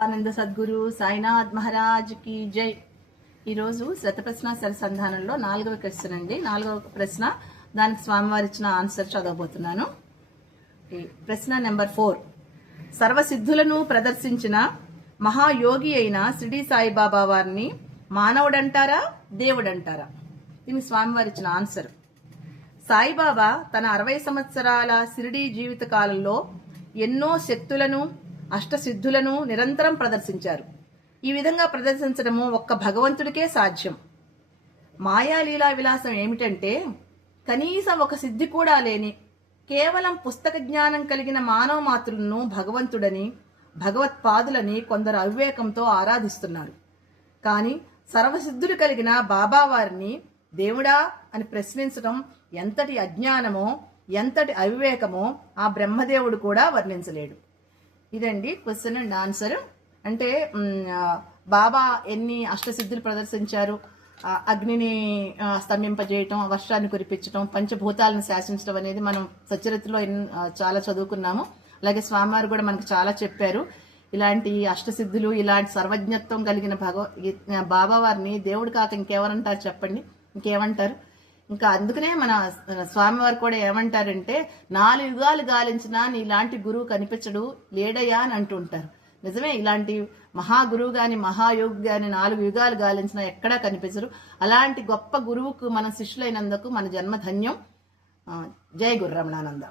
ఆనంద సద్గురు సాయినాథ్ మహారాజ్ కి జై. ఈరోజు శతప్రశ్న సరిసంధానంలో 4వ క్వశ్చన్ అండి. 4వ ప్రశ్న, దానికి స్వామివారు ఇచ్చిన ఆన్సర్ చదవబోతున్నాను. ప్రశ్న నెంబర్ 4. సర్వసిద్ధులను ప్రదర్శించిన మహాయోగి అయిన షిరిడి సాయిబాబా వారిని మానవుడంటారా దేవుడంటారా? దీనికి స్వామివారు ఇచ్చిన ఆన్సర్. సాయిబాబా తన 60 సంవత్సరాల షిరిడి జీవిత కాలంలో ఎన్నో శక్తులను అష్టసిద్ధులను నిరంతరం ప్రదర్శించారు. ఈ విధంగా ప్రదర్శించడము ఒక్క భగవంతుడికే సాధ్యం. మాయాలీలా విలాసం ఏమిటంటే, కనీసం ఒక సిద్ధి కూడా లేని కేవలం పుస్తక జ్ఞానం కలిగిన మానవ మాతృలను భగవంతుడని భగవత్పాదులని కొందరు అవివేకంతో ఆరాధిస్తున్నారు. కానీ సర్వసిద్ధులు కలిగిన బాబా వారిని దేవుడా అని ప్రశ్నించడం ఎంతటి అజ్ఞానమో ఎంతటి అవివేకమో ఆ బ్రహ్మదేవుడు కూడా వర్ణించలేడు. ఇదండి క్వశ్చన్ అండ్ ఆన్సర్. అంటే బాబా ఎన్ని అష్టసిద్ధులు ప్రదర్శించారు? అగ్నిని స్తంభింపజేయటం, వర్షాన్ని కురిపించడం, పంచభూతాలను శాసించడం అనేది మనం సచరిత్రలో చాలా చదువుకున్నాము. అలాగే స్వామివారు కూడా మనకు చాలా చెప్పారు. ఇలాంటి అష్టసిద్ధులు, ఇలాంటి సర్వజ్ఞత్వం కలిగిన బాబా వారిని దేవుడు కాక ఇంకెవరంటారు చెప్పండి? ఇంకేమంటారు? ఇంకా అందుకనే మన స్వామివారు కూడా ఏమంటారంటే, 4 యుగాలు గాలించినా నీలాంటి గురువు కనిపించడు లేడయ్యా అని అంటుంటారు. నిజమే, ఇలాంటి మహాగురువు గాని మహాయోగి గాని 4 యుగాలు గాలించినా ఎక్కడా కనిపించరు. అలాంటి గొప్ప గురువుకు మనం శిష్యులైనందుకు మన జన్మ ధన్యం. జై గురు రమణానంద.